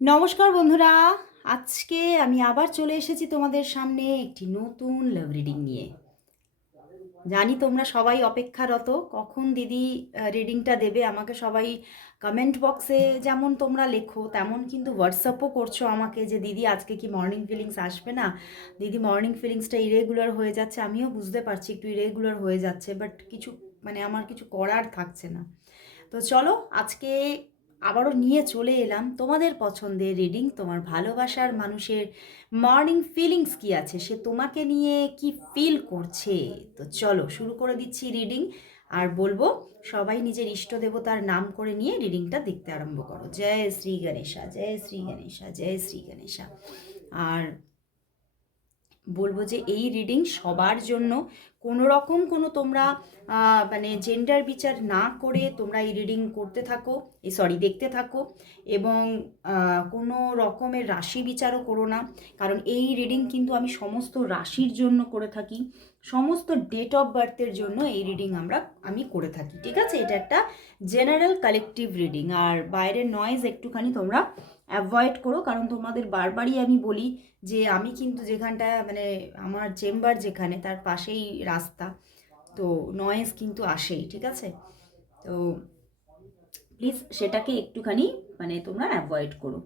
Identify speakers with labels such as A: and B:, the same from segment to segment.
A: নমস্কার বন্ধুরা, আজকে আমি আবার চলে এসেছি তোমাদের সামনে একটি নতুন লাভ রিডিং নিয়ে। জানি তোমরা সবাই অপেক্ষারত, কখন দিদি রিডিংটা দেবে আমাকে সবাই কমেন্ট বক্সে যেমন তোমরা লেখো, তেমন কিন্তু হোয়াটসঅ্যাপও করছ আমাকে যে দিদি, আজকে কি মর্নিং ফিলিংস আসবে না? দিদি মর্নিং ফিলিংসটা ইরেগুলার হয়ে যাচ্ছে, আমিও বুঝতে পারছি একটু ইরেগুলার হয়ে যাচ্ছে বাট কিছু মানে আমার কিছু করার থাকছে না। তো চলো, আজকে আবারও নিয়ে চলে এলাম। তোমাদের পছন্দের রিডিং তোমার ভালোবাসার মানুষের মর্নিং ফিলিংস কি আছে? সে তোমাকে নিয়ে কি ফিল করছে? তো চলো, শুরু করে দিচ্ছি রিডিং আর বলব, সবাই নিজের ইষ্ট দেবতার নাম করে নিয়ে রিডিংটা দেখতে আরম্ভ করো। জয় শ্রী গণেশা, জয় শ্রী গণেশা, জয় শ্রী গণেশা। আর বলব যে এই রিডিং সবার জন্য। কোনো রকম কোনো তোমরা মানে জেন্ডার বিচার না করে তোমরা এই রিডিং করতে থাকো, এই সরি দেখতে থাকো এবং কোনো রকমের রাশি বিচারও করো না। কারণ এই রিডিং কিন্তু আমি সমস্ত রাশির জন্য করে থাকি, সমস্ত ডেট অফ বার্থের জন্য এই রিডিং আমরা, আমি করে থাকি। ঠিক আছে? এটা একটা জেনারেল কালেকটিভ রিডিং আর বাইরের নয়েজ একটুখানি তোমরা অ্যাভয়েড করো, কারণ তোমাদের বারবারই আমি বলি যে আমি কিন্তু যেখানটা মানে আমার চেম্বার যেখানে, তার পাশেই রাস্তা। তো নয়েজ কিন্তু আসেই, ঠিক আছে? তো প্লিজ সেটাকে একটুখানি মানে তোমরা অ্যাভয়েড করো।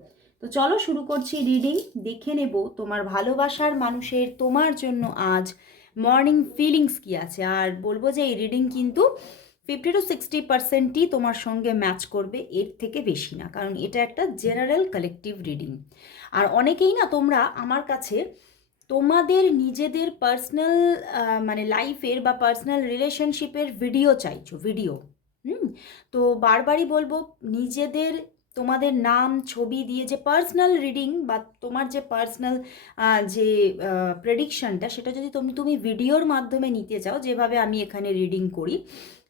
A: তো চলো শুরু করছি রিডিং দেখে নেব তোমার ভালোবাসার মানুষের তোমার জন্য আজ মর্নিং ফিলিংস কি আছে? আর বলব যে এই রিডিং কিন্তু ফিফটি টু সিক্সটি পার্সেন্টই তোমার সঙ্গে ম্যাচ করবে, এর থেকে বেশি না। কারণ এটা একটা জেনারেল কালেকটিভ রিডিং আর অনেকেই না তোমরা আমার কাছে তোমাদের নিজেদের পার্সোনাল মানে লাইফের বা পার্সোনাল রিলেশনশিপের ভিডিও চাইছো ভিডিও হুম? তো বারবারই বলব, নিজেদের, তোমাদের নাম, ছবি দিয়ে যে পার্সোনাল রিডিং বা তোমার যে পার্সোনাল যে প্রেডিকশনটা সেটা যদি তুমি তুমি ভিডিওর মাধ্যমে নিতে চাও, যেভাবে আমি এখানে রিডিং করি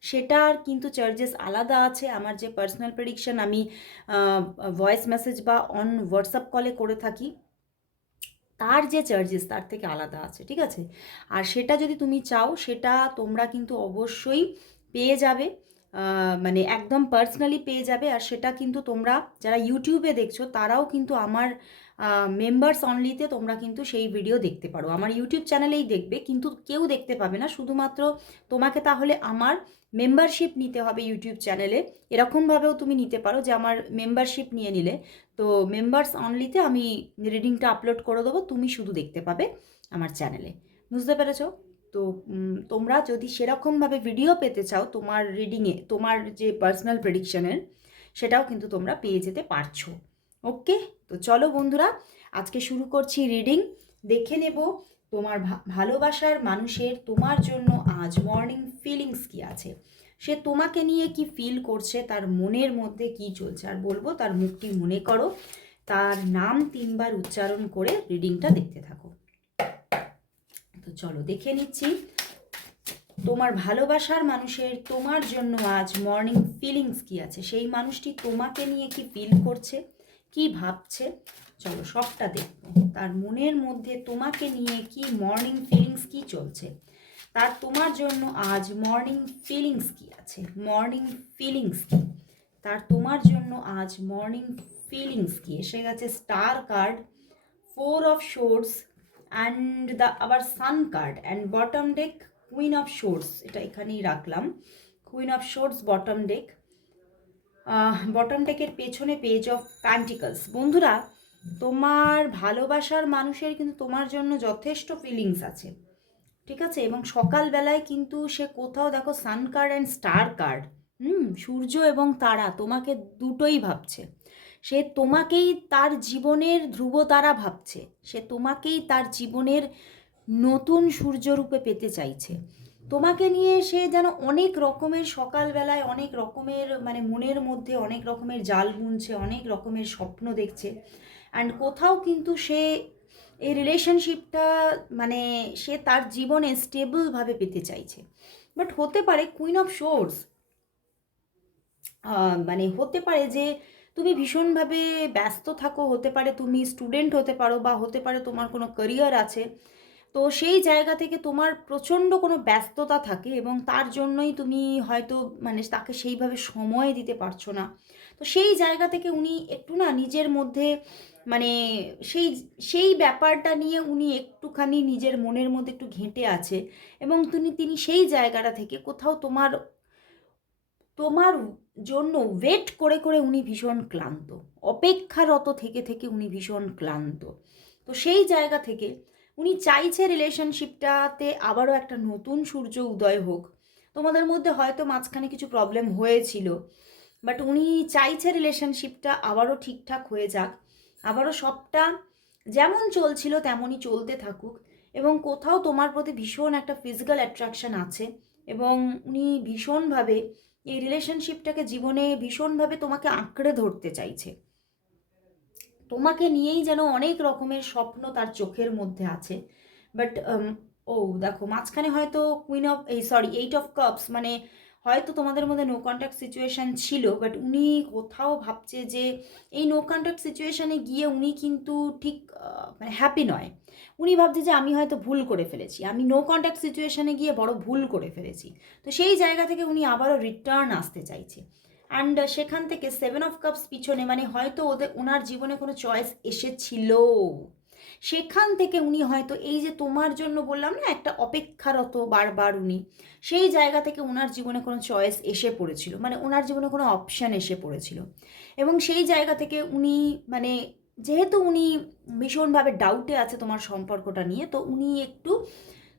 A: সেটার কিন্তু চার্জেস আলাদা আছে। আমার যে পার্সোনাল প্রেডিকশন আমি ভয়েস মেসেজ বা অন হোয়াটসঅ্যাপ কলে করে থাকি, তার যে চার্জেস তার থেকে আলাদা আছে, ঠিক আছে? আর সেটা যদি তুমি চাও, সেটা তোমরা কিন্তু অবশ্যই পেয়ে যাবে। মানে একদম পার্সোনালি পেয়ে যাবে। আর সেটা কিন্তু তোমরা যারা ইউটিউবে দেখছ, তারাও কিন্তু আমার মেম্বার্স অনলিতে তোমরা কিন্তু সেই ভিডিও দেখতে পারো। আমার ইউটিউব চ্যানেলেই দেখবে, কিন্তু কেউ দেখতে পাবে না। শুধুমাত্র তোমাকে তাহলে আমার মেম্বারশিপ নিতে হবে ইউটিউব চ্যানেলে এরকমভাবেও তুমি নিতে পারো যে আমার মেম্বারশিপ নিয়ে নিলে। তো মেম্বার্স অনলিতে আমি রিডিংটা আপলোড করে দেবো, তুমি শুধু দেখতে পাবে আমার চ্যানেলে বুঝতে পেরেছ? তো তোমরা যদি সেরকমভাবে ভিডিও পেতে চাও তোমার রিডিংয়ে তোমার যে পার্সোনাল প্রেডিকশনের সেটাও কিন্তু তোমরা পেয়ে যেতে পারছ। ওকে তো চলো বন্ধুরা, আজকে শুরু করছি রিডিং দেখে নেব তোমার ভালোবাসার মানুষের তোমার জন্য আজ মর্নিং ফিলিংস কি আছে। সে তোমাকে নিয়ে কি ফিল করছে, তার মনের মধ্যে কি চলছে, আর বলব তার মুখটি মনে করো। তার নাম তিনবার উচ্চারণ করে রিডিংটা দেখতে থাকো। তো চলো দেখে নিচ্ছি। তোমার ভালোবাসার মানুষের তোমার জন্য আজ মর্নিং ফিলিংস কি আছে? সেই মানুষটি তোমাকে নিয়ে কি ফিল করছে? কি ভাবছে? চলো সবটা দেখব। তার মনের মধ্যে তোমাকে নিয়ে কি মর্নিং ফিলিংস কি চলছে? তার তোমার জন্য আজ মর্নিং ফিলিংস কি আছে? মর্নিং ফিলিংস কি? তার তোমার জন্য আজ মর্নিং ফিলিংস কি? এসে গেছে star card four of swords and the আবার sun card and bottom deck queen of swords এটা এখানেই রাখলাম। Queen of swords bottom deck bottom ডেকের পেছনে পেজ অফ প্যান্টিকলস বন্ধুরা, তোমার ভালোবাসার মানুষের কিন্তু তোমার জন্য যথেষ্ট ফিলিংস আছে, ঠিক আছে? এবং সকালবেলায় কিন্তু সে কোথাও দেখো sun card and star card হুম? সূর্য এবং তারা তোমাকে দুটোই ভাবছে। সে তোমাকেই তার জীবনের ধ্রুব তারা ভাবছে। সে তোমাকেই তার জীবনের নতুন সূর্যরূপে পেতে চাইছে। তোমাকে নিয়ে সে যেন অনেক রকমের সকালবেলায় অনেক রকমের মানে মনের মধ্যে অনেক রকমের জাল বুনছে অনেক রকমের স্বপ্ন দেখছে। অ্যান্ড কোথাও কিন্তু সে এই রিলেশনশিপটা মানে সে তার জীবনে স্টেবলভাবে পেতে চাইছে। বাট হতে পারে কুইন অফ শোর্স মানে হতে পারে যে তুমি ভীষণভাবে ব্যস্ত থাকো, হতে পারে তুমি স্টুডেন্ট হতে পারো বা হতে পারে তোমার কোনো ক্যারিয়ার আছে। তো সেই জায়গা থেকে তোমার প্রচণ্ড কোনো ব্যস্ততা থাকে এবং তার জন্যই তুমি হয়তো মানে তাকে সেইভাবে সময় দিতে পারছ না। তো সেই জায়গা থেকে উনি একটু না নিজের মধ্যে মানে সেই সেই ব্যাপারটা নিয়ে উনি একটুখানি নিজের মনের মধ্যে একটু ঘেঁটে আছে এবং তিনি তিনি সেই জায়গাটা থেকে কোথাও তোমার তোমার জন্য ওয়েট করে করে উনি ভীষণ ক্লান্ত। অপেক্ষারত থেকে থেকে উনি ভীষণ ক্লান্ত। তো সেই জায়গা থেকে উনি চাইছে রিলেশনশিপটাতে আবারও একটা নতুন সূর্য উদয় হোক। তোমাদের মধ্যে হয়তো মাঝখানে কিছু প্রবলেম হয়েছিল বাট উনি চাইছে রিলেশনশিপটা আবারও ঠিকঠাক হয়ে যাক, আবারও সবটা যেমন চলছিল তেমনই চলতে থাকুক এবং কোথাও তোমার প্রতি ভীষণ একটা ফিজিক্যাল অ্যাট্রাকশন আছে এবং উনি ভীষণভাবে এই রিলেশনশিপটাকে জীবনে ভীষণভাবে তোমাকে আঁকড়ে ধরতে চাইছে। তোমাকে নিয়েই যেন অনেক রকমের স্বপ্ন তার চোখের মধ্যে আছে। বাট ও, দেখো, মাঝখানে হয়তো কুইন অফ এই সরি এইট অফ কাপস মানে হয়তো তোমাদের মধ্যে নো কন্ট্যাক্ট সিচুয়েশান ছিল বাট উনি কোথাও ভাবছে যে এই নো কন্ট্যাক্ট সিচুয়েশানে গিয়ে উনি কিন্তু ঠিক মানে হ্যাপি নয়। উনি ভাবছে যে আমি হয়তো ভুল করে ফেলেছি, আমি নো কন্ট্যাক্ট সিচুয়েশানে গিয়ে বড় ভুল করে ফেলেছি। তো সেই জায়গা থেকে উনি আবারও রিটার্ন আসতে চাইছে। অ্যান্ড সেখান থেকে সেভেন অফ কাপস পিছনে মানে হয়তো ওদের ওনার জীবনে কোনো চয়েস এসেছিল। সেখান থেকে উনি হয়তো, এই যে তোমার জন্য বললাম না, একটা অপেক্ষারত বারবার উনি, সেই জায়গা থেকে ওনার জীবনে কোনো চয়েস এসে পড়েছিল মানে ওনার জীবনে কোনো অপশান এসে পড়েছিল। এবং সেই জায়গা থেকে উনি মানে যেহেতু উনি ভীষণভাবে ডাউটে আছে তোমার সম্পর্কটা নিয়ে, তো উনি একটু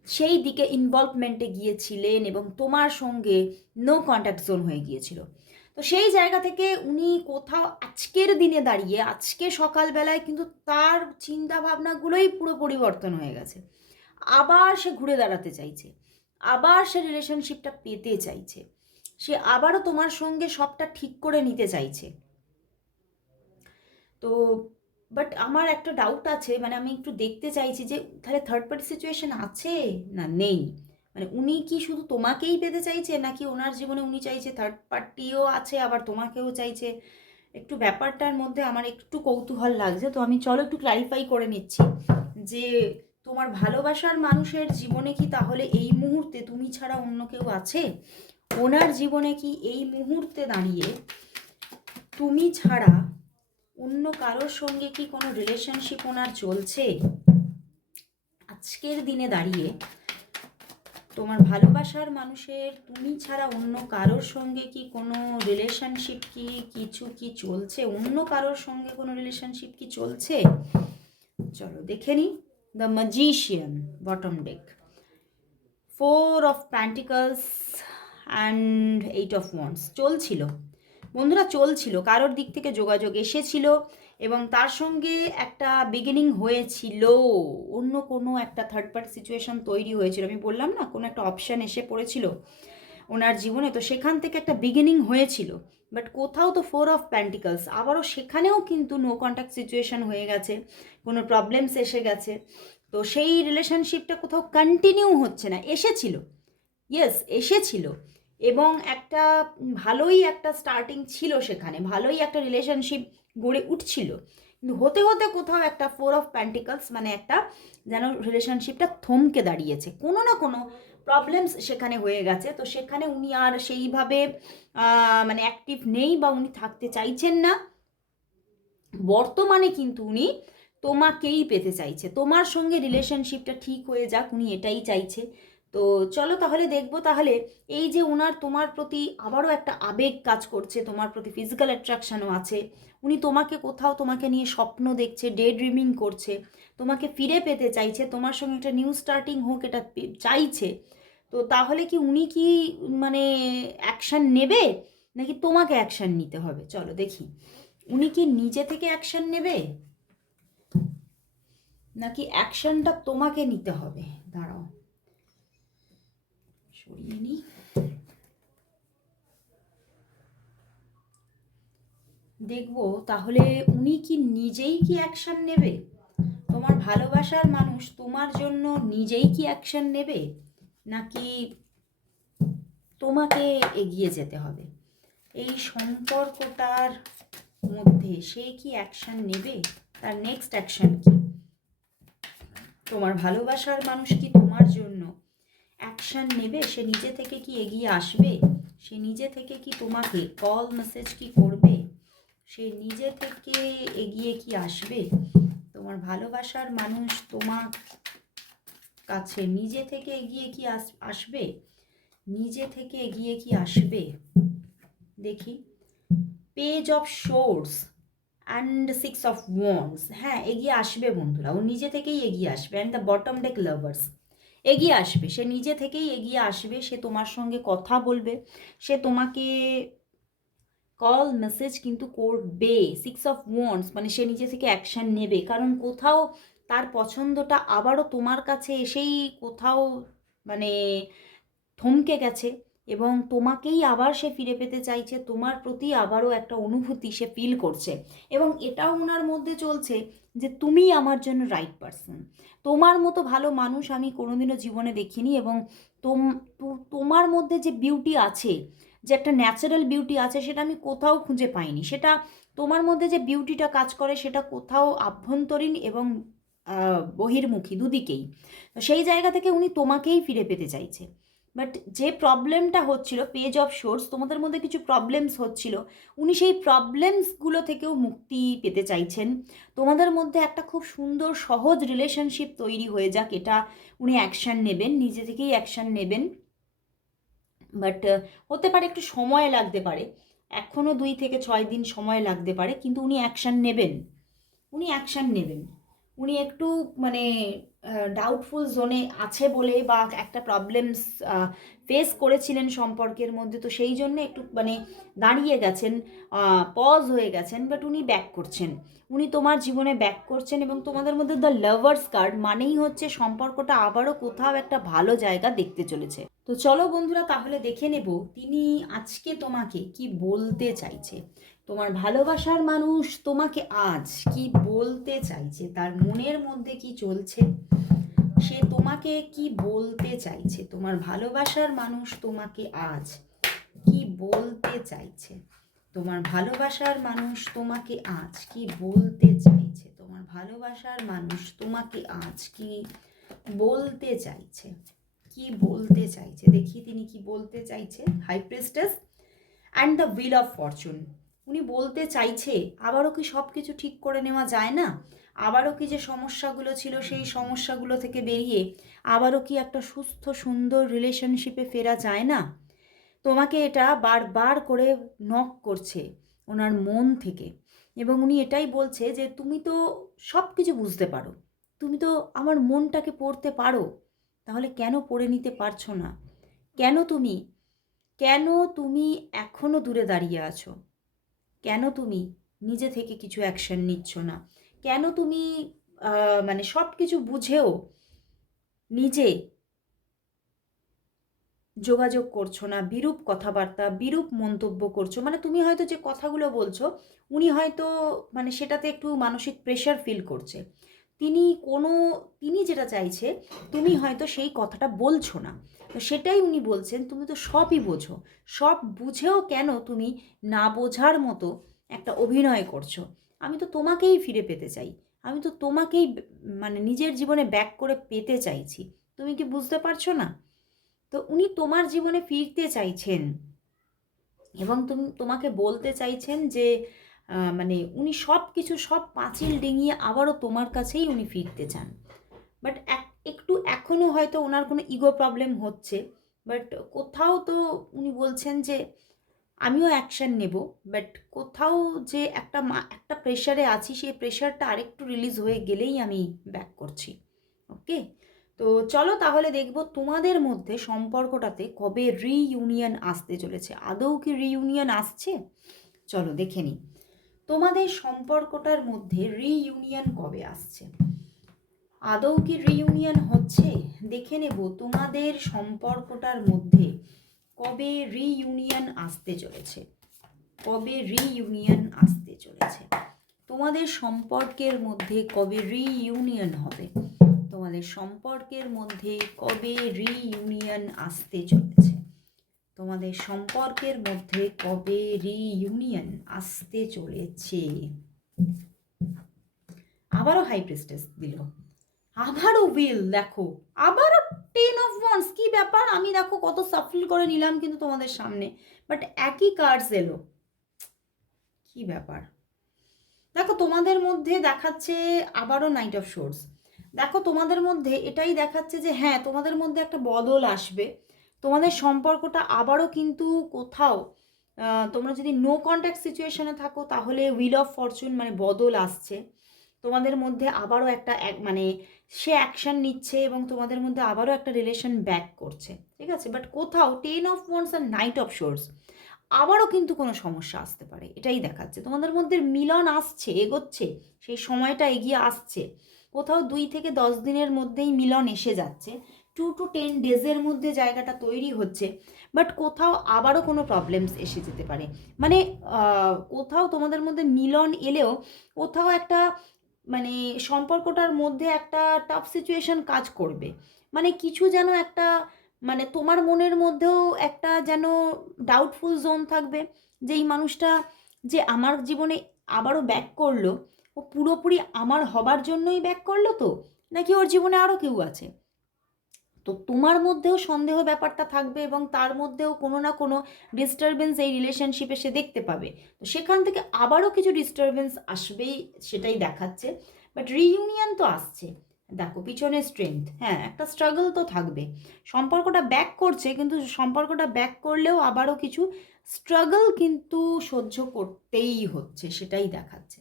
A: সেই দিকে ইনভলভমেন্টে গিয়েছিলেন এবং তোমার সঙ্গে নো কন্ট্যাক্ট জোন হয়ে গিয়েছিল। তো সেই জায়গা থেকে উনি কোথাও আজকের দিনে দাঁড়িয়ে, আজকে সকালবেলায় কিন্তু তার চিন্তা ভাবনাগুলোই পুরো পরিবর্তন হয়ে গেছে। আবার সে ঘুরে দাঁড়াতে চাইছে, আবার সে রিলেশনশিপটা পেতে চাইছে, সে আবারও তোমার সঙ্গে সবটা ঠিক করে নিতে চাইছে। তো বাট আমার একটা ডাউট আছে মানে আমি একটু দেখতে চাইছি যে, তাহলে থার্ড পার্টি সিচুয়েশন আছে না নেই? মানে উনি কি শুধু তোমাকেই পেতে চাইছে, নাকি ওনার জীবনে উনি চাইছে থার্ড পার্টিও আছে, আবার তোমাকেও চাইছে? একটু ব্যাপারটার মধ্যে আমার একটু কৌতূহল লাগছে, তো আমি চলো একটু ক্লারিফাই করে নিচ্ছি যে তোমার ভালোবাসার মানুষের জীবনে কি তাহলে এই মুহূর্তে তুমি ছাড়া অন্য কেউ আছে? ওনার জীবনে কি এই মুহূর্তে দাঁড়িয়ে তুমি ছাড়া অন্য কারোর সঙ্গে কি কোনো রিলেশনশিপ ওনার চলছে? আজকের দিনে দাঁড়িয়ে তোমার ভালোবাসার মানুষের, তুমি ছাড়া অন্য কারোর সঙ্গে কি কোনো রিলেশনশিপ কি কিছু কি চলছে? অন্য কারোর সঙ্গে কোনো রিলেশনশিপ কি চলছে? চলো দেখে নিই the magician bottom deck four of pentacles and eight of wands চলছিল। বন্ধুরা, চলছিল। কারোর দিক থেকে যোগাযোগ এসেছিল। এবং তার সঙ্গে একটা বিগিনিং হয়েছিল। অন্য কোনো একটা থার্ড পার্টি সিচুয়েশন তৈরি হয়েছিল। আমি বললাম না, কোনো একটা অপশান এসে পড়েছিল ওনার জীবনে। তো সেখান থেকে একটা বিগিনিং হয়েছিল। বাট কোথাও তো ফোর অফ প্যান্টিকলস আবারও সেখানেও কিন্তু নো কন্ট্যাক্ট সিচুয়েশান হয়ে গেছে, কোনো প্রবলেমস এসে গেছে। তো সেই রিলেশনশিপটা কোথাও কন্টিনিউ হচ্ছে না, এসেছিল। ইয়েস এসেছিল। এবং একটা ভালোই একটা স্টার্টিং ছিল সেখানে। ভালোই একটা রিলেশনশিপ গড়ে উঠছিল। কিন্তু হতে হতে কোথাও একটা ফোর অফ প্যান্টিকলস মানে একটা যেন রিলেশনশিপটা থমকে দাঁড়িয়েছে। কোনো না কোনো প্রবলেমস সেখানে হয়ে গেছে। তো সেখানে উনি আর সেইভাবে মানে অ্যাক্টিভ নেই বা উনি থাকতে চাইছেন না। বর্তমানে কিন্তু উনি তোমাকেই পেতে চাইছে। তোমার সঙ্গে রিলেশনশিপটা ঠিক হয়ে যাক, উনি এটাই চাইছে। তো চলো তাহলে দেখব তাহলে এই যে ওনার তোমার প্রতি আবারও একটা আবেগ কাজ করছে, তোমার প্রতি ফিজিক্যাল অ্যাট্রাকশনও আছে। উনি তোমাকে কোথাও তোমাকে নিয়ে স্বপ্ন দেখছে ডে ড্রিমিং করছে, তোমাকে ফিরে পেতে চাইছে, তোমার সঙ্গে একটা নিউ স্টার্টিং হোক এটা চাইছে। তো তাহলে কি উনি কি মানে অ্যাকশান নেবে, নাকি তোমাকে অ্যাকশান নিতে হবে? চলো দেখি। উনি কি নিজে থেকে অ্যাকশান নেবে, নাকি অ্যাকশনটা তোমাকে নিতে হবে? দাঁড়াও। সরিয়ে নিই দেখব, তাহলে উনি কি নিজেই কি অ্যাকশন নেবে? তোমার ভালোবাসার মানুষ তোমার জন্য নিজেই কি অ্যাকশন নেবে? নাকি তোমাকে এগিয়ে যেতে হবে? এই সম্পর্কটার মধ্যে সে কি অ্যাকশন নেবে? তার নেক্সট অ্যাকশন কি? তোমার ভালোবাসার মানুষ কি তোমার জন্য অ্যাকশন নেবে, সে নিজে থেকে কি এগিয়ে আসবে? সে নিজে থেকে কি তোমাকে কল মেসেজ কি করবে? সে নিজে থেকে এগিয়ে কি আসবে? তোমার ভালোবাসার মানুষ তোমার কাছে নিজে থেকে এগিয়ে কি আস- আসবে? নিজে থেকে এগিয়ে কি আসবে? দেখি। Page of swords and six of wands হ্যাঁ এগিয়ে আসবে বন্ধুরা। ও নিজে থেকেই এগিয়ে আসবে। And the bottom deck lovers এগিয়ে আসবে। সে নিজে থেকেই এগিয়ে আসবে, সে তোমার সঙ্গে কথা বলবে, সে তোমাকে কল মেসেজ কিন্তু করবে সিক্স অফ ওয়ান্স মানে সে নিজে থেকে অ্যাকশান নেবে। কারণ কোথাও তার পছন্দটা আবারও তোমার কাছে এসেই কোথাও মানে থমকে গেছে এবং তোমাকেই আবার সে ফিরে পেতে চাইছে, তোমার প্রতি আবারও একটা অনুভূতি সে ফিল করছে। এবং এটাও ওনার মধ্যে চলছে যে তুমি আমার জন্য রাইট পারসন তোমার মতো ভালো মানুষ আমি কোনোদিনও জীবনে দেখিনি এবং তোম তোমার মধ্যে যে বিউটি আছে, যে একটা ন্যাচারাল বিউটি আছে, সেটা আমি কোথাও খুঁজে পাইনি। সেটা তোমার মধ্যে যে বিউটিটা কাজ করে, সেটা কোথাও আভ্যন্তরীণ এবং বহির্মুখী দুদিকেই। তো সেই জায়গা থেকে উনি তোমাকেই ফিরে পেতে চাইছে। বাট যে প্রবলেমটা হচ্ছিল পেজ অফ সোর্স তোমাদের মধ্যে কিছু প্রবলেমস হচ্ছিল, উনি সেই প্রবলেমসগুলো থেকেও মুক্তি পেতে চাইছেন। তোমাদের মধ্যে একটা খুব সুন্দর, সহজ রিলেশনশিপ তৈরি হয়ে যাক, এটা উনি অ্যাকশান নেবেন, নিজে থেকেই অ্যাকশান নেবেন। বাট হতে পারে একটু সময় লাগতে পারে এখনও দুই থেকে ছয় দিন সময় লাগতে পারে, কিন্তু উনি অ্যাকশান নেবেন। উনি অ্যাকশান নেবেন। উনি একটু মানে ডাউটফুল জোনে আছে বলে বা একটা প্রবলেমস ফেস করেছিলেন সম্পর্কের মধ্যে, তো সেই জন্য একটু মানে দাঁড়িয়ে গেছেন পজ হয়ে গেছেন বাট উনি ব্যাক করছেন। উনি তোমার জীবনে ব্যাক করছেন এবং তোমাদের মধ্যে দ্য লাভার্স কার্ড মানেই হচ্ছে সম্পর্কটা আবারও কোথাও একটা ভালো জায়গা দেখতে চলেছে। তো চলো বন্ধুরা, তাহলে দেখে নেব, তিনি আজকে তোমাকে কি বলতে চাইছে? তোমার ভালোবাসার মানুষ তোমাকে আজ কি বলতে চাইছে? তার মনের মধ্যে কি চলছে? সে তোমাকে কি বলতে চাইছে? তোমার ভালোবাসার মানুষ তোমাকে আজ কি বলতে চাইছে? তোমার ভালোবাসার মানুষ তোমাকে আজ কি বলতে চাইছে? তোমার ভালোবাসার মানুষ তোমাকে আজ কি বলতে চাইছে? কি বলতে চাইছে? দেখি তিনি কি বলতে চাইছে? High priestess and the wheel of fortune উনি বলতে চাইছে, আবারও কি সব কিছু ঠিক করে নেওয়া যায় না? আবারও কি যে সমস্যাগুলো ছিল, সেই সমস্যাগুলো থেকে বেরিয়ে আবারও কি একটা সুস্থ, সুন্দর রিলেশনশিপে ফেরা যায় না? তোমাকে এটা বারবার করে নক করছে ওনার মন থেকে। এবং উনি এটাই বলছে যে, তুমি তো সব কিছু বুঝতে পারো। তুমি তো আমার মনটাকে পড়তে পারো। তাহলে কেন পড়ে নিতে পারছ না? কেন তুমি কেন তুমি এখনও দূরে দাঁড়িয়ে আছো? কেন তুমি নিজে থেকে কিছু অ্যাকশন নিচ্ছ না? কেন তুমি মানে সব কিছু বুঝেও নিজে যোগাযোগ করছ না, বিরূপ কথাবার্তা, বিরূপ মন্তব্য করছ? মানে তুমি হয়তো যে কথাগুলো বলছো, উনি হয়তো মানে সেটাতে একটু মানসিক প্রেশার ফিল করছে। তিনি কোনো, তিনি যেটা চাইছে, তুমি হয়তো সেই কথাটা বলছো না। তো সেটাই উনি বলছেন, তুমি তো সবই বোঝো। সব বুঝেও কেন তুমি না বোঝার মতো একটা অভিনয় করছ? আমি তো তোমাকেই ফিরে পেতে চাই। আমি তো তোমাকেই মানে নিজের জীবনে ব্যাক করে পেতে চাইছি। তুমি কি বুঝতে পারছ না? তো উনি তোমার জীবনে ফিরতে চাইছেন এবং তুমি, তোমাকে বলতে চাইছেন যে মানে উনি সব কিছু সব পাঁচিল ডিঙিয়ে আবারও তোমার কাছেই উনি ফিরতে চান। বাট একটু এখনও হয়তো ওনার কোনো ইগো প্রবলেম হচ্ছে। বাট কোথাও তো উনি বলছেন যে, আমিও অ্যাকশন নেব। বাট কোথাও যে একটা মা- একটা প্রেশারে আছি, সেই প্রেশারটা আরেকটু রিলিজ হয়ে গেলেই আমি ব্যাক করছি। ওকে তো চলো তাহলে দেখব তোমাদের মধ্যে সম্পর্কটাতে কবে রিইউনিয়ন আসতে চলেছে। আদৌ কি রিইউনিয়ন আসছে? চলো দেখে নিই। তোমাদের সম্পর্কটার মধ্যে রিইউনিয়ন কবে আসছে? আদৌ কি রিইউনিয়ন হচ্ছে? দেখে নেব। তোমাদের সম্পর্কটার মধ্যে কবে রিইউনিয়ন আসতে চলেছে? কবে রিইউনিয়ন আসতে চলেছে? তোমাদের সম্পর্কের মধ্যে কবে রিইউনিয়ন হবে? তোমাদের সম্পর্কের মধ্যে কবে রিইউনিয়ন আসতে চলেছে? তোমাদের সম্পর্কের মধ্যে কবে রিইউনিয়ন আসতে চলেছে? আবারও হাই প্রেস্টেস দিল। আবারও উইল দেখো, আবারও টেন অফ ওয়ান্স কি ব্যাপার? আমি দেখো কত সাফল করে নিলাম কিন্তু তোমাদের সামনে। বাট একই কার্ডস এলো। কি ব্যাপার? দেখো, তোমাদের মধ্যে দেখাচ্ছে আবারও নাইট অফ শোর্স দেখো, তোমাদের মধ্যে এটাই দেখাচ্ছে যে হ্যাঁ তোমাদের মধ্যে একটা বদল আসবে। তোমাদের সম্পর্কটা আবারও কিন্তু কোথাও তোমরা যদি নো কন্ট্যাক্ট সিচুয়েশনে থাকো, তাহলে উইল অফ ফরচুন মানে বদল আসছে। তোমাদের মধ্যে আবারও একটা এক- মানে সে অ্যাকশন নিচ্ছে এবং তোমাদের মধ্যে আবারও একটা রিলেশন ব্যাক করছে, ঠিক আছে? বাট কোথাও টেন অফ ওয়ান্স আর নাইট অফ শোর্স আবারও কিন্তু কোনো সমস্যা আসতে পারে, এটাই দেখাচ্ছে। তোমাদের মধ্যে মিলন আসছে, এগোচ্ছে, সেই সময়টা এগিয়ে আসছে। কোথাও দুই থেকে দশ দিনের মধ্যেই মিলন এসে যাচ্ছে। টু টু টেন ডেজের মধ্যে জায়গাটা তৈরি হচ্ছে বাট কোথাও আবারও কোনো প্রবলেমস এসে যেতে পারে। মানে কোথাও তোমাদের মধ্যে মিলন এলেও কোথাও একটা মানে সম্পর্কটার মধ্যে একটা টাফ সিচুয়েশন কাজ করবে। মানে কিছু যেন একটা মানে তোমার মনের মধ্যেও একটা যেন ডাউটফুল জোন থাকবে, যে এই মানুষটা যে আমার জীবনে আবারও ব্যাক করল, ও পুরোপুরি আমার হবার জন্যই ব্যাক করল তো? নাকি ওর জীবনে আরও কেউ আছে? তো তোমার মধ্যেও সন্দেহ ব্যাপারটা থাকবে এবং তার মধ্যেও কোনো না কোনো ডিস্টারবেন্স এই রিলেশনশিপে সে দেখতে পাবে। তো সেখান থেকে আবারও কিছু ডিস্টারবেন্স আসবেই সেটাই দেখাচ্ছে। বাট রিইউনিয়ন তো আসছে। দেখো, পিছনে স্ট্রেংথ হ্যাঁ একটা স্ট্রাগল তো থাকবে। সম্পর্কটা ব্যাক করছে, কিন্তু সম্পর্কটা ব্যাক করলেও আবারও কিছু স্ট্রাগল কিন্তু সহ্য করতেই হচ্ছে, সেটাই দেখাচ্ছে।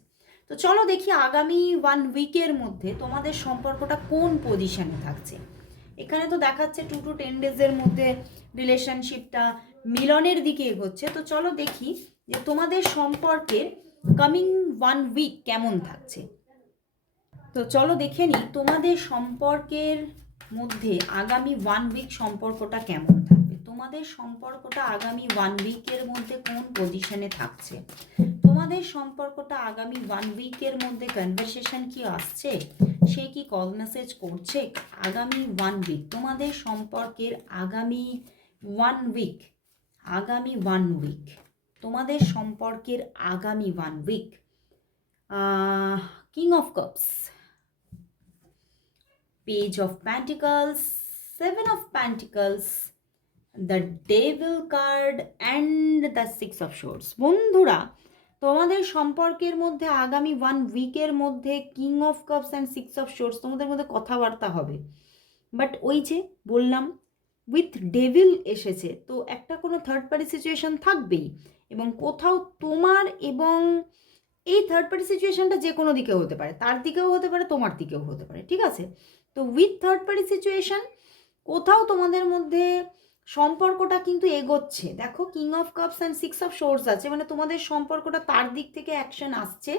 A: তো চলো দেখি আগামী ওয়ান উইকের মধ্যে তোমাদের সম্পর্কটা কোন পজিশনে থাকছে। এখানে তো দেখাচ্ছে টু টু টেন ডেজের মধ্যে রিলেশনশিপটা মিলনের দিকে এগোচ্ছে। তো চলো দেখি যে তোমাদের সম্পর্কের কামিং ওয়ান উইক কেমন থাকছে। তো চলো দেখে নিই তোমাদের সম্পর্কের মধ্যে আগামী ওয়ান উইক সম্পর্কটা কেমন থাকবে তোমাদের সম্পর্কটা আগামী ওয়ান উইকের মধ্যে কোন পজিশনে থাকছে? তোমাদের সম্পর্কটা আগামী ওয়ান উইকের মধ্যে কনভারসেশন কি আসছে? সে কি কল মেসেজ করছে? আগামী ওয়ান উইক তোমাদের সম্পর্কের আগামী ওয়ান উইক আগামী ওয়ান উইক তোমাদের সম্পর্কের আগামী one week king of cups page of pentacles seven of pentacles the devil card and the six of swords বন্ধুরা, তোমাদের সম্পর্কের মধ্যে আগামী ওয়ান উইকের মধ্যে king of cups and six of swords তোমাদের মধ্যে কথাবার্তা হবে। বাট ওই যে বললাম উইথ ডেভিল এসেছে, তো একটা কোনো থার্ড পার্টি সিচুয়েশন থাকবেই। এবং কোথাও তোমার এবং এই থার্ড পার্টি সিচুয়েশনটা যে কোনো দিকেও হতে পারে, তার দিকেও হতে পারে, তোমার দিকেও হতে পারে, ঠিক আছে? তো উইথ থার্ড পার্টি সিচুয়েশন কোথাও তোমাদের মধ্যে সম্পর্কটা কিন্তু এগোচ্ছে। দেখো king of cups and six of swords আছে মানে তোমাদের সম্পর্কটা তার দিক থেকে অ্যাকশন আসছে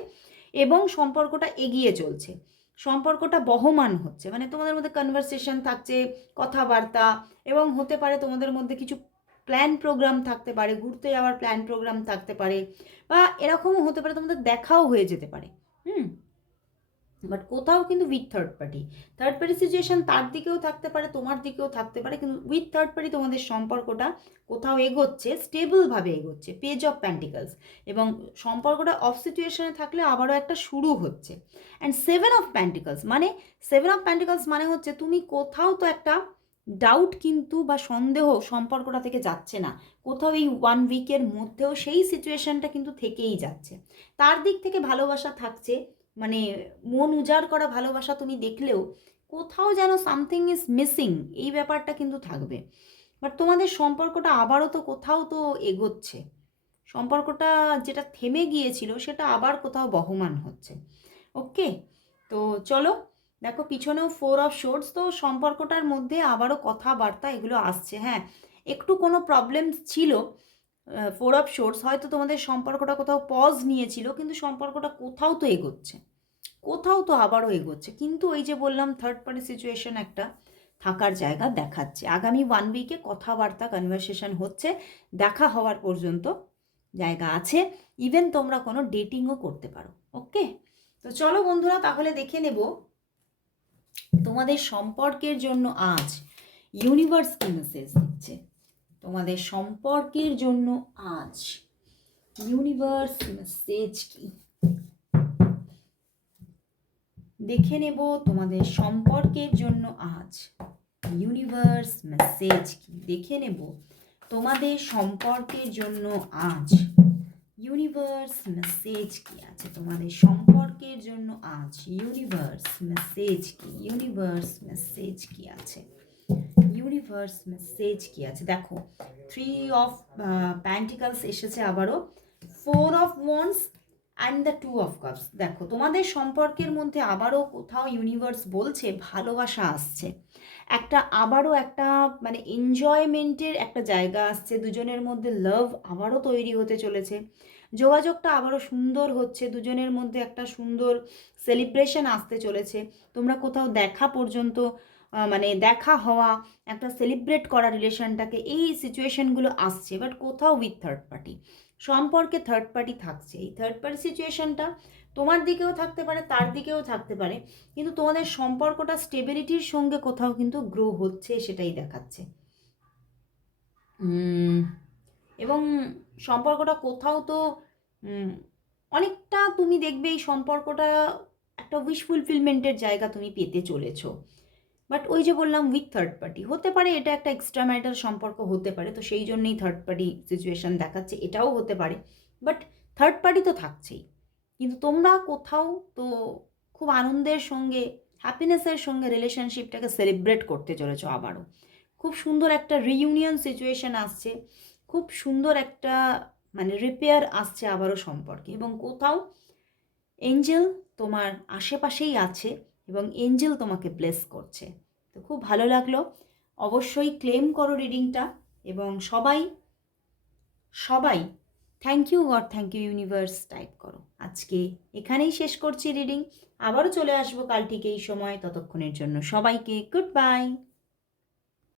A: এবং সম্পর্কটা এগিয়ে চলছে। সম্পর্কটা বহমান হচ্ছে মানে তোমাদের মধ্যে কনভারসেশন থাকছে, কথাবার্তা এবং হতে পারে তোমাদের মধ্যে কিছু প্ল্যান প্রোগ্রাম থাকতে পারে, ঘুরতে যাওয়ার প্ল্যান প্রোগ্রাম থাকতে পারে বা এরকমও হতে পারে তোমাদের দেখাও হয়ে যেতে পারে। হুম? বাট কোথাও কিন্তু with third party third party situation তার দিকেও থাকতে পারে, তোমার দিকেও থাকতে পারে, কিন্তু উইথ থার্ড পার্টি তোমাদের সম্পর্কটা কোথাও এগোচ্ছে স্টেবলভাবে এগোচ্ছে পেজ অফ প্যান্টিকলস এবং সম্পর্কটা অফ সিচুয়েশানে থাকলে আবারও একটা শুরু হচ্ছে। অ্যান্ড সেভেন অফ প্যান্টিকলস মানে সেভেন অফ প্যান্টিকলস মানে হচ্ছে তুমি কোথাও তো একটা ডাউট কিন্তু বা সন্দেহ সম্পর্কটা থেকে যাচ্ছে না। কোথাও এই ওয়ান উইকের মধ্যেও সেই সিচুয়েশনটা কিন্তু থেকেই যাচ্ছে। তার দিক থেকে ভালোবাসা থাকছে মানে মন উজাড় করা ভালোবাসা তুমি দেখলেও কোথাও যেন সামথিং ইজ মিসিং এই ব্যাপারটা কিন্তু থাকবে। বাট তোমাদের সম্পর্কটা আবারও তো কোথাও তো এগোচ্ছে। সম্পর্কটা যেটা থেমে গিয়েছিল সেটা আবার কোথাও বহমান হচ্ছে। ওকে তো চলো, দেখো পিছনেও ফোর অফ শোর্টস তো সম্পর্কটার মধ্যে আবারও কথাবার্তা এগুলো আসছে হ্যাঁ। একটু কোনো প্রবলেম ছিল ফোর অফ শোর্টস হয়তো তোমাদের সম্পর্কটা কোথাও পজ নিয়েছিল, কিন্তু সম্পর্কটা কোথাও তো এগোচ্ছে। কোথাও তো আবারও এগোচ্ছে। কিন্তু ওই যে বললাম থার্ড পার্টি সিচুয়েশন একটা থাকার জায়গা দেখাচ্ছে। আগামী ওয়ান উইকে কথাবার্তা কনভারসেশন হচ্ছে, দেখা হওয়ার পর্যন্ত জায়গা আছে। ইভেন তোমরা কোনো ডেটিংও করতে পারো ওকে তো চলো বন্ধুরা, তাহলে দেখে নেব তোমাদের সম্পর্কের জন্য আজ ইউনিভার্স কি মেসেজ দিচ্ছে। তোমাদের সম্পর্কের জন্য আজ ইউনিভার্স মেসেজ কি? দেখে নেব তোমাদের সম্পর্কের জন্য আজ ইউনিভার্স মেসেজ কি? দেখে নেব তোমাদের সম্পর্কের জন্য আজ ইউনিভার্স মেসেজ কি? আছে তোমাদের সম্পর্কের জন্য আজ ইউনিভার্স মেসেজ কি? ইউনিভার্স মেসেজ কি আছে? ইউনিভার্স মেসেজ কি আছে? দেখো থ্রি অফ প্যান্টিকালস এসেছে আবারও four of wands and the two of cups দেখো, তোমাদের সম্পর্কের মধ্যে আবারও কোথাও ইউনিভার্স বলছে, ভালোবাসা আসছে। একটা আবারও একটা মানে এনজয়মেন্টের একটা জায়গা আসছে, দুজনের মধ্যে লাভ আবারও তৈরি হতে চলেছে। যোগাযোগটা আবারও সুন্দর হচ্ছে, দুজনের মধ্যে একটা সুন্দর সেলিব্রেশন আসতে চলেছে। তোমরা কোথাও দেখা পর্যন্ত মানে দেখা হওয়া, একটা সেলিব্রেট করা রিলেশনটাকে এই সিচুয়েশনগুলো আসছে বাট কোথাও উইথ থার্ড পার্টি সম্পর্কে থার্ড পার্টি থাকছে। এই থার্ড পার্টি সিচুয়েশনটা তোমার দিকেও থাকতে পারে, তার দিকেও থাকতে পারে, কিন্তু তোমাদের সম্পর্কটা স্টেবিলিটির সঙ্গে কোথাও কিন্তু গ্রো হচ্ছে সেটাই দেখাচ্ছে। এবং সম্পর্কটা কোথাও তো অনেকটা তুমি দেখবে এই সম্পর্কটা একটা উইশ ফুলফিলমেন্টের জায়গা তুমি পেতে চলেছো। বাট ওই যে বললাম উইথ থার্ড পার্টি হতে পারে এটা একটা এক্সট্রা ম্যাটার সম্পর্ক হতে পারে, তো সেই জন্যই থার্ড পার্টি সিচুয়েশন দেখাচ্ছে, এটাও হতে পারে। বাট থার্ড পার্টি তো থাকছেই। কিন্তু তোমরা কোথাও তো খুব আনন্দের সঙ্গে হ্যাপিনেসের সঙ্গে রিলেশনশিপটাকে সেলিব্রেট করতে চলেছো আবারও। খুব সুন্দর একটা রিইউনিয়ন সিচুয়েশন আসছে, খুব সুন্দর একটা মানে রিপেয়ার আসছে আবারও সম্পর্কে। এবং কোথাও এঞ্জেল তোমার আশেপাশেই আছে এবং এঞ্জেল তোমাকে প্লেস করছে। তো খুব ভালো লাগল। অবশ্যই ক্লেম করো রিডিংটা এবং সবাই সবাই thank you god thank you universe type করো। আজকে এখানেই শেষ করছি রিডিং আবারও চলে আসব কাল ঠিক এই সময়। ততক্ষণের জন্য সবাইকে গুড বাই